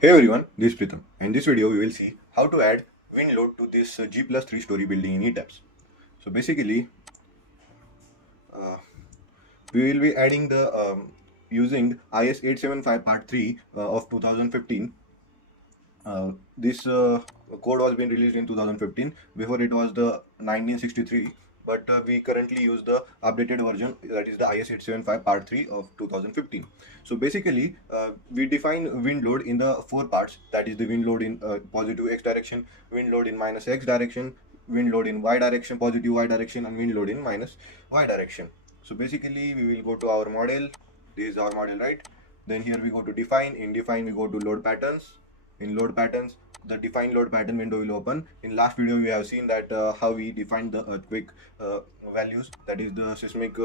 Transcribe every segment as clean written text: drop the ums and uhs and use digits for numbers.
Hey everyone, this is Pritham. In this video, we will see how to add wind load to this G plus 3-story building in ETABS. So basically, uh, we will be adding the using IS 875 Part 3 of 2015. This code was being released in 2015. Before it was the 1963, but we currently use the updated version, that is the IS 875 Part 3 of 2015. So basically, we define wind load in the four parts. That is the wind load in positive x direction, wind load in minus x direction, wind load in y direction, positive y direction, and wind load in minus y direction. So basically, we will go to our model. This is our model, right? Then here we go to define. In define, we go to load patterns. In load patterns, the define load pattern window will open. In last video, we have seen that how we defined the earthquake values, that is the seismic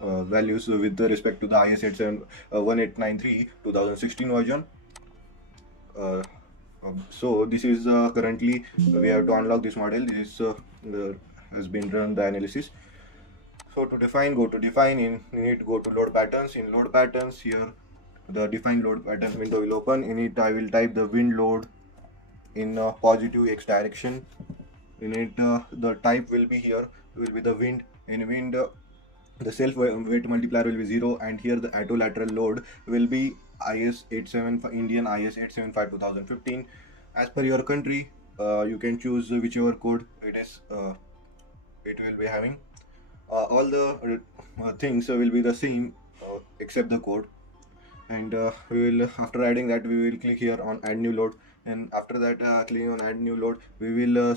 values with respect to the IS 1893 2016 version. uh, so this is currently we have to unlock this model. This has been run the analysis. So to define, go to define. In it, go to load patterns. In load patterns, here the define load pattern window will open. In it, I will type the wind load in positive x direction. In it, the type will be here, will be the wind. In wind, the self weight multiplier will be 0, and here the lateral load will be IS 875 Indian IS 875 2015. As per your country, you can choose whichever code it is. It will be having all the things will be the same except the code. And we will, after adding that, we will click here on add new load. And after that, clicking on add new load, we will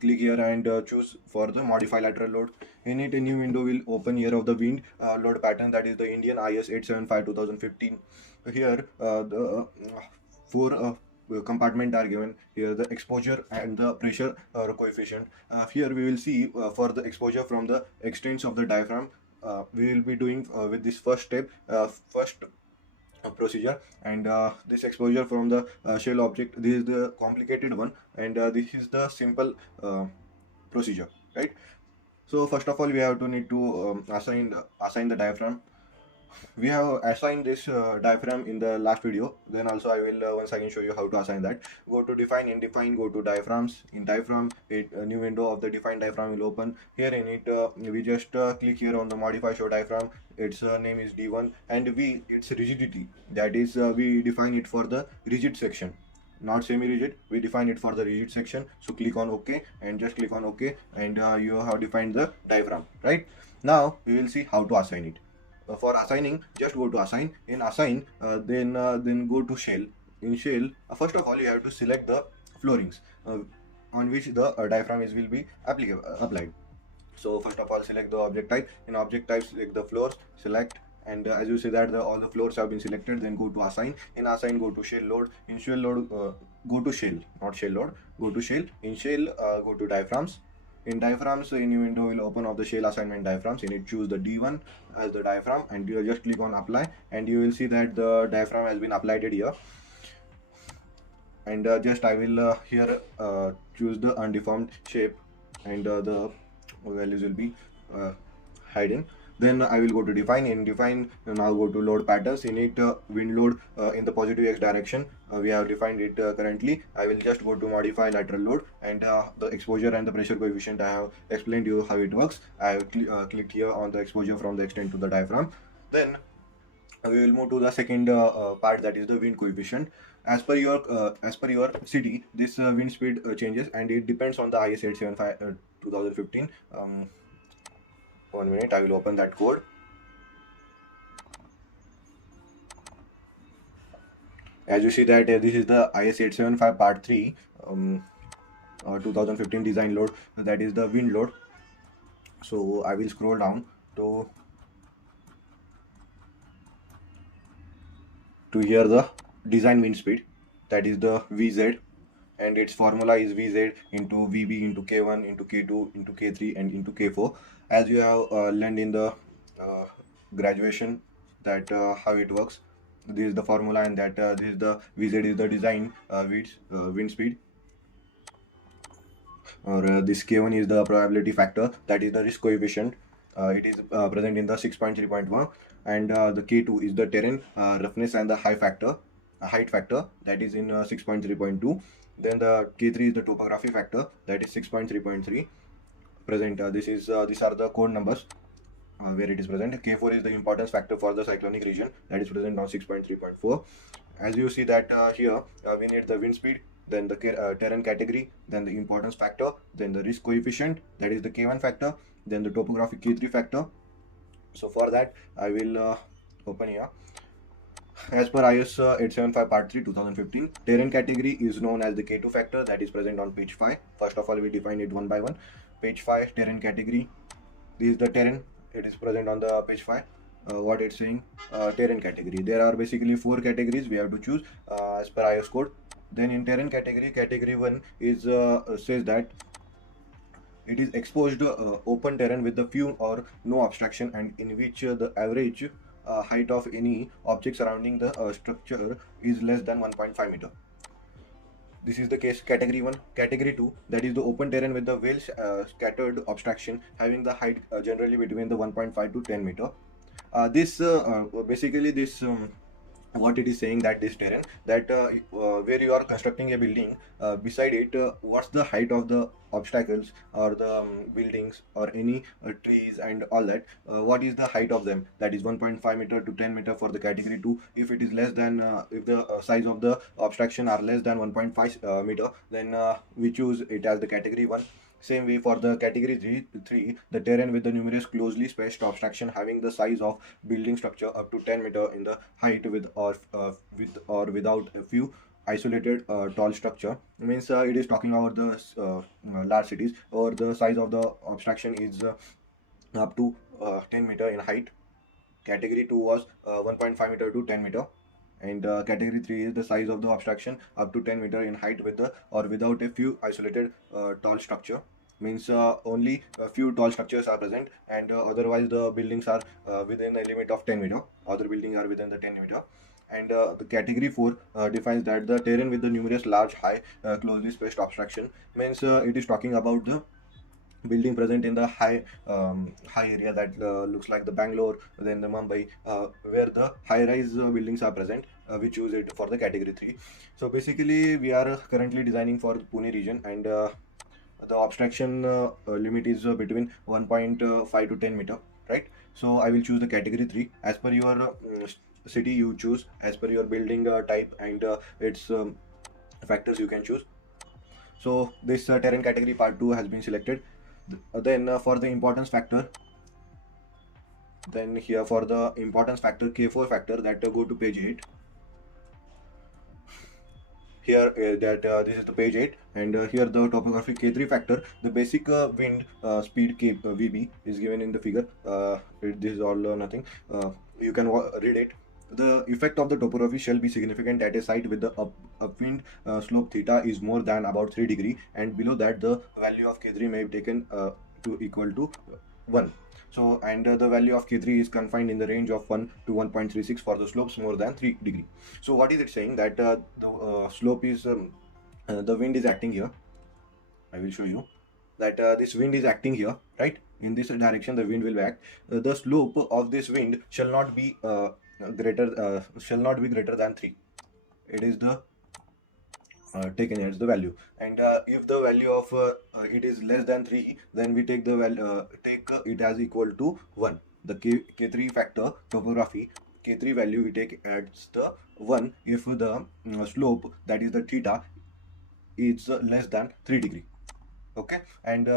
click here and choose for the modify lateral load. In it, a new window will open here of the wind load pattern, that is the Indian IS 875 2015. Here the four compartment are given. Here the exposure and the pressure coefficient. Here we will see for the exposure from the extents of the diaphragm. We will be doing with this first step, first procedure. And this exposure from the shell object, this is the complicated one, and this is the simple procedure, right? So first of all, we have to need to assign the diaphragm. We have assigned this diaphragm in the last video. Then also I will once again show you how to assign that. Go to define. In define, go to diaphragms. In diaphragm, a new window of the defined diaphragm will open. Here in it, we just click here on the modify show diaphragm. Its name is D1, and its rigidity, that is we define it for the rigid section, not semi-rigid. We define it for the rigid section. So click on OK, and just click on OK, and you have defined the diaphragm, right? Now we will see how to assign it. For assigning, just go to assign. In assign, then go to shell. In shell, first of all, you have to select the floorings on which the diaphragm will be applied. So first of all, select the object type. In object type, select the floors, select, and as you see that all the floors have been selected, then go to assign. In assign, go to shell load. In shell load, go to shell, not shell load, go to shell. In shell, go to diaphragms. In diaphragms, a new window will open of the shell assignment diaphragms. In it, choose the D1 as the diaphragm, and you just click on apply, and you will see that the diaphragm has been applied here. And just I will here choose the undeformed shape, and the values will be hidden. Then I will go to define. In define, now go to load patterns. In it, wind load in the positive x direction, we have defined it currently. I will just go to modify lateral load, and the exposure and the pressure coefficient, I have explained you how it works. I have clicked here on the exposure from the extent to the diaphragm. Then we will move to the second part, that is the wind coefficient. As per your city, this wind speed changes, and it depends on the IS 875 2015. 1 minute, I will open that code. As you see that this is the IS 875 part 3 2015 design load, that is the wind load. So I will scroll down to hear the design wind speed, that is the Vz, and its formula is Vz into Vb into K1 into K2 into K3 and into K4. As you have learned in the graduation, that how it works. This is the formula, and that this is the Vz is the design wind speed, or this K1 is the probability factor, that is the risk coefficient. It is present in the 6.3.1, and the K2 is the terrain roughness and the high factor. height factor, that is in 6.3.2. Then the K3 is the topography factor, that is 6.3.3 present. These are the code numbers where it is present. K4 is the importance factor for the cyclonic region, that is present on 6.3.4. As you see that here we need the wind speed, then the terrain category, then the importance factor, then the risk coefficient, that is the K1 factor, then the topographic K3 factor. So for that I will open here. As per IS 875 Part 3 2015, terrain category is known as the K2 factor, that is present on page 5. First of all, we define it one by one. Page 5, terrain category. This is the terrain, it is present on the page 5. What it's saying, terrain category. There are basically 4 categories we have to choose as per IS code. Then in terrain category, category 1 is says that it is exposed open terrain with the few or no obstruction, and in which the average height of any object surrounding the structure is less than 1.5 meter. This is the case category 1. Category 2, that is the open terrain with the well scattered obstruction having the height generally between the 1.5 to 10 meter. Basically this what it is saying, that this terrain, that where you are constructing a building, beside it what's the height of the obstacles or the buildings or any trees and all that, what is the height of them, that is 1.5 meter to 10 meter for the category 2. If it is less than if the size of the obstruction are less than 1.5 meter, then we choose it as the category 1. Same way for the category 3, the terrain with the numerous closely spaced obstruction having the size of building structure up to 10 meter in the height with or without a few isolated tall structure. Means it is talking about the large cities, or the size of the obstruction is up to 10 meter in height. Category 2 was 1.5 meter to 10 meter. And category 3 is the size of the obstruction up to 10 meter in height with the or without a few isolated tall structure. Means only a few tall structures are present, and otherwise the buildings are within a limit of 10 meter. Other buildings are within the 10 meter. And the category 4 defines that the terrain with the numerous large high closely spaced obstruction. Means it is talking about the building present in the high area that looks like the Bangalore, then the Mumbai, where the high rise buildings are present. We choose it for the category 3. So basically we are currently designing for Pune region, and the obstruction limit is between 1.5 to 10 meter, right? So I will choose the category 3. As per your city, you choose as per your building type and its factors you can choose. So this terrain category part 2 has been selected. Then for the importance factor, then here for the importance factor, K4 factor, that go to page 8. Here this is the page 8, and here the topographic K3 factor, the basic wind speed K VB is given in the figure. This is all nothing. You can read it. The effect of the topography shall be significant at a site with the upwind slope theta is more than about 3 degree, and below that the value of K3 may be taken to equal to 1. So, and the value of K3 is confined in the range of 1 to 1.36 for the slopes more than 3 degree. So what is it saying? That the slope is the wind is acting here. I will show you that this wind is acting here, right? In this direction the wind will act. The slope of this wind shall not be greater than 3. It is the taken as the value, and if the value of it is less than 3, then we take the value take it as equal to 1. The K3 factor topography K3 value we take as the 1 if the slope, that is the theta, is less than 3 degree. Okay, and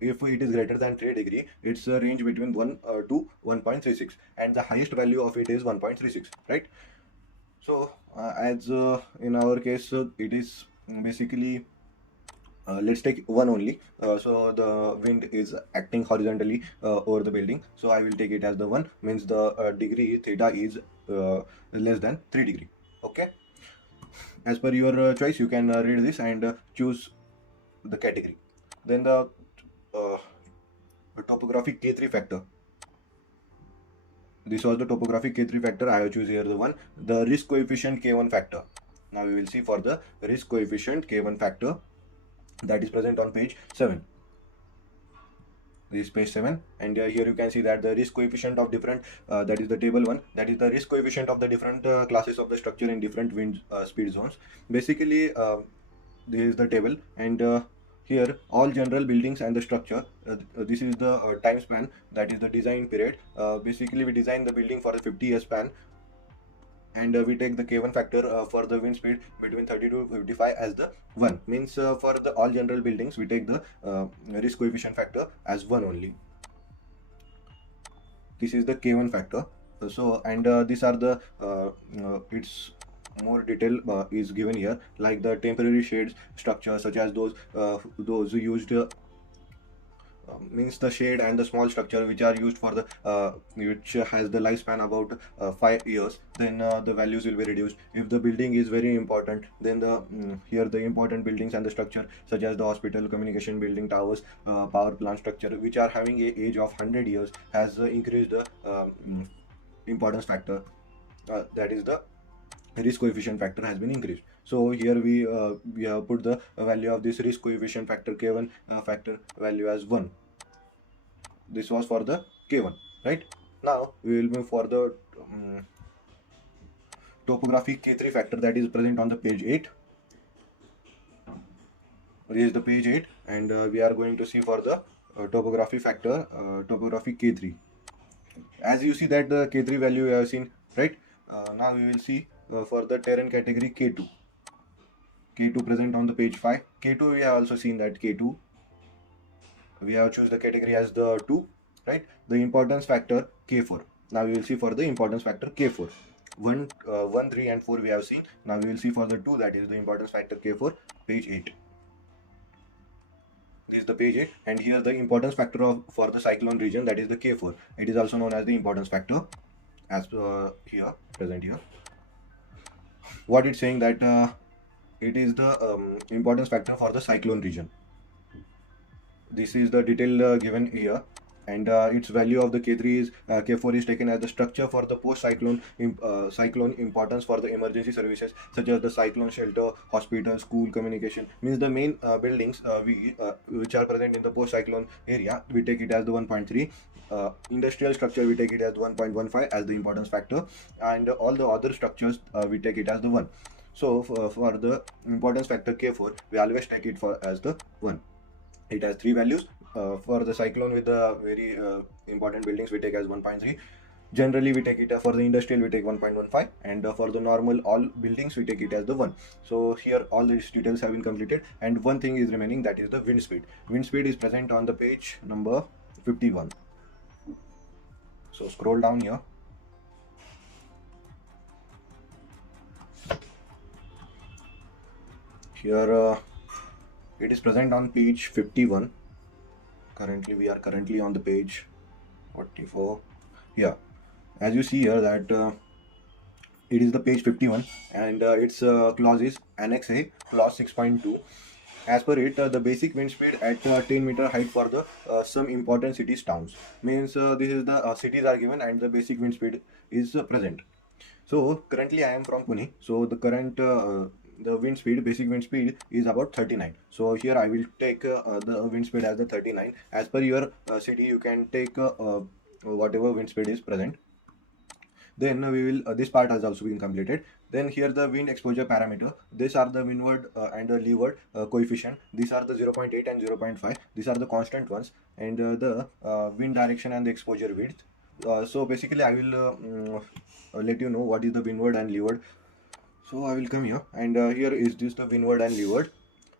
if it is greater than 3 degree, it's a range between 1 to 1.36, and the highest value of it is 1.36, right? So as in our case it is basically let's take 1 only. So the wind is acting horizontally over the building, so I will take it as the 1. Means the degree theta is less than 3 degree. Okay, as per your choice, you can read this and choose the category. Then the topographic K3 factor. This was the topographic K3 factor. I have choose here the 1. The risk coefficient K1 factor. Now we will see for the risk coefficient K1 factor, that is present on page 7. This is page 7, and here you can see that the risk coefficient of different, that is the table 1, that is the risk coefficient of the different classes of the structure in different wind speed zones. Basically, this is the table, and here all general buildings and the structure, this is the time span, that is the design period. Basically, we design the building for a 50-year span, and we take the K1 factor for the wind speed between 30 to 55 as the 1. Means for the all general buildings we take the risk coefficient factor as 1 only. This is the K1 factor. So, and these are the its more detail is given here, like the temporary shades structure, such as those used means the shade and the small structure which are used for the which has the lifespan about 5 years, then the values will be reduced. If the building is very important, then the here the important buildings and the structure, such as the hospital, communication building, towers, power plant structure, which are having a age of 100 years, has increased the importance factor, that is the risk coefficient factor has been increased. So here we have put the value of this risk coefficient factor K1 factor value as 1. This was for the K1, right? Now we will move for the topography K3 factor, that is present on the page 8. This is the page 8, and we are going to see for the topography factor, topography K3. As you see that the K3 value we have seen, right? Now we will see for the terrain category K2. K2 present on the page 5. K2 we have also seen that K2. We have choose the category as the 2, right? The importance factor K4. Now we will see for the importance factor K4. 1, 3 and 4 we have seen. Now we will see for the 2, that is the importance factor K4, page 8. This is the page 8, and here the importance factor for the cyclone region, that is the K4. It is also known as the importance factor, as here present here. What it's saying that it is the importance factor for the cyclone region. This is the detail given here, and its value of the K3 is K4 is taken as the structure for the post-cyclone cyclone importance for the emergency services, such as the cyclone shelter, hospital, school, communication. Means the main buildings which are present in the post-cyclone area, we take it as the 1.3. Industrial structure we take it as 1.15 as the importance factor, and all the other structures we take it as the 1. So for the importance factor K4, we always take it for as the 1. It has 3 values. For the cyclone with the very important buildings we take as 1.3. Generally we take it for the industrial we take 1.15, and for the normal all buildings we take it as the 1. So here all these details have been completed, and one thing is remaining, that is the wind speed. Wind speed is present on the page number 51. So scroll down here. Here it is present on page 51. Currently we are on the page 44. Yeah, as you see here that it is the page 51, and its clause is Annex A, clause 6.2. As per it, the basic wind speed at 10 meter height for the some important cities, towns. Means this is the cities are given, and the basic wind speed is present. So currently I am from Pune. So the current the wind speed, basic wind speed is about 39. So here I will take the wind speed as the 39. As per your city, you can take whatever wind speed is present. Then we will this part has also been completed. Then here the wind exposure parameter. These are the windward and the leeward coefficient. These are the 0.8 and 0.5. These are the constant ones, and the wind direction and the exposure width. So basically I will let you know what is the windward and leeward. So I will come here, and here is this the windward and leeward.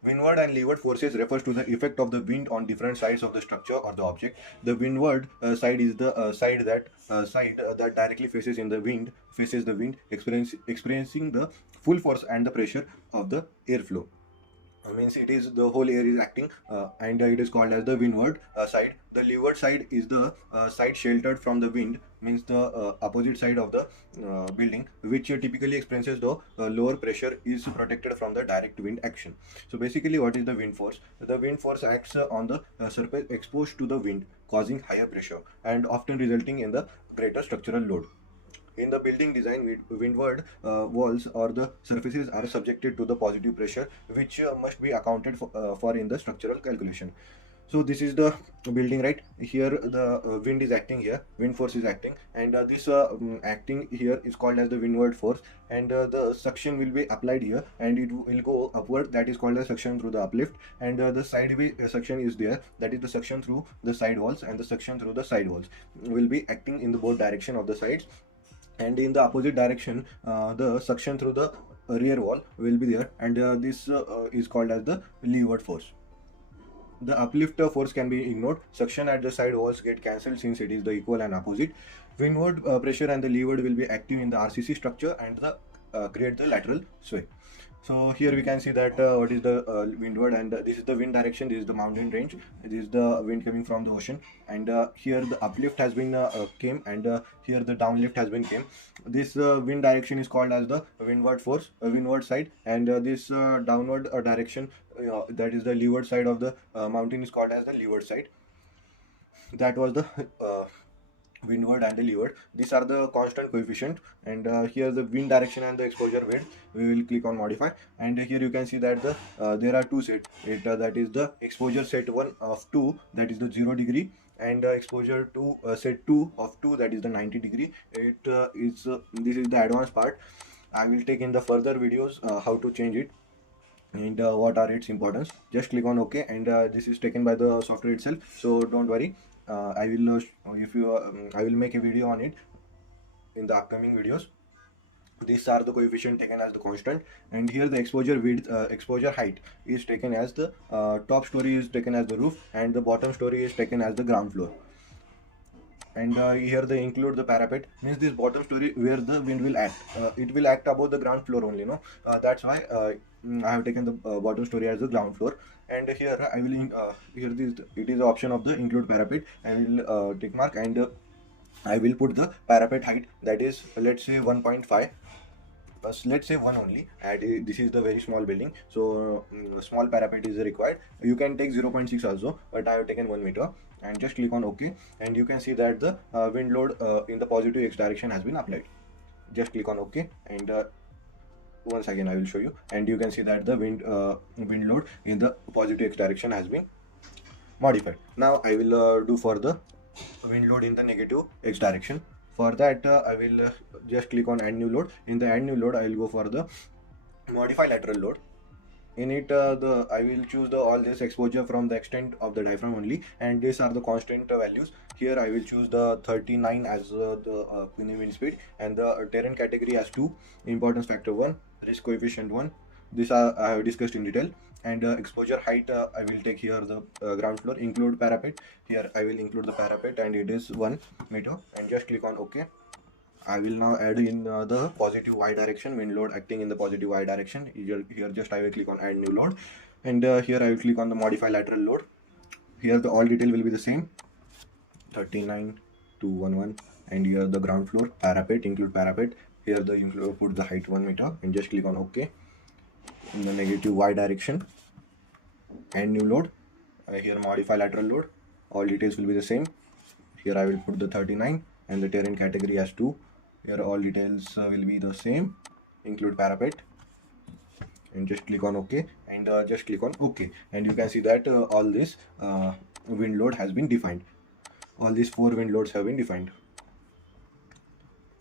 Windward and leeward forces refers to the effect of the wind on different sides of the structure or the object. The windward side is the side that directly faces the wind, experiencing the full force and the pressure of the airflow. Means it is the whole air is acting, and it is called as the windward side. The leeward side is the side sheltered from the wind, means the opposite side of the building, which typically experiences the lower pressure, is protected from the direct wind action. So basically what is the wind force? The wind force acts on the surface exposed to the wind, causing higher pressure and often resulting in the greater structural load. In the building design, windward walls or the surfaces are subjected to the positive pressure, which must be accounted for in the structural calculation. So this is the building, right? Here the wind is acting here, wind force is acting, and this acting here is called as the windward force, and the suction will be applied here and it will go upward, that is called as suction through the uplift, and the sideway suction is there, that is the suction through the side walls, and the suction through the side walls will be acting in the both direction of the sides, and in the opposite direction the suction through the rear wall will be there, and this is called as the leeward force. The uplift force can be ignored. Suction at the side walls get cancelled since it is the equal and opposite. Windward pressure and the leeward will be active in the RCC structure and the create the lateral sway. So here we can see that what is the windward, and this is the wind direction, this is the mountain range, this is the wind coming from the ocean, and here the uplift has been came, and here the downlift has been came. This wind direction is called as the windward force, windward side, and this downward direction, that is the leeward side of the mountain, is called as the leeward side. That was the windward and the leeward. These are the constant coefficient, and here the wind direction and the exposure wind, we will click on modify, and here you can see that the there are two set it, that is the exposure set 1 of 2, that is the 0 degree, and exposure to set 2 of 2, that is the 90 degree. It is this is the advanced part. I will take in the further videos how to change it and what are its importance. Just click on OK, and this is taken by the software itself, so don't worry. I will if you I will make a video on it in the upcoming videos. These are the coefficient taken as the constant, and here the exposure width, exposure height is taken as the top story is taken as the roof, and the bottom story is taken as the ground floor. And here they include the parapet, means this bottom story where the wind will act, it will act above the ground floor only, no? That's why I have taken the bottom story as the ground floor. And here I will here this it is the option of the include parapet. I will tick mark, and I will put the parapet height, that is let's say 1.5, let's say 1 only, and this is the very small building, so small parapet is required. You can take 0.6 also, but I have taken 1 meter, and just click on OK, and you can see that the wind load in the positive x direction has been applied. Just click on OK, and once again I will show you, and you can see that the wind load in the positive x direction has been modified. Now I will do for the wind load in the negative x direction. For that I will just click on add new load. In the add new load, I will go for the modify lateral load. In it I will choose the all this exposure from the extent of the diaphragm only, and these are the constant values. Here I will choose the 39 as the wind speed, and the terrain category as 2, importance factor 1, risk coefficient 1. These are I have discussed in detail. And exposure height I will take here the ground floor, include parapet. Here I will include the parapet, and it is 1 meter, and just click on OK. I will now add in the positive y direction, wind load acting in the positive y direction. Here just I will click on add new load, and here I will click on the modify lateral load. Here the all detail will be the same, 39 to 11, and here the ground floor parapet, include parapet. Here the put the height 1 meter, and just click on OK. In the negative y direction, and new load, here modify lateral load, all details will be the same. Here I will put the 39, and the terrain category as 2. Here all details will be the same, include parapet, and just click on OK, and just click on OK, and you can see that all this wind load has been defined. All these 4 wind loads have been defined.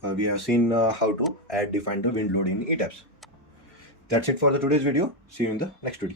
We have seen how to define the wind load in ETABS. That's it for the today's video. See you in the next video.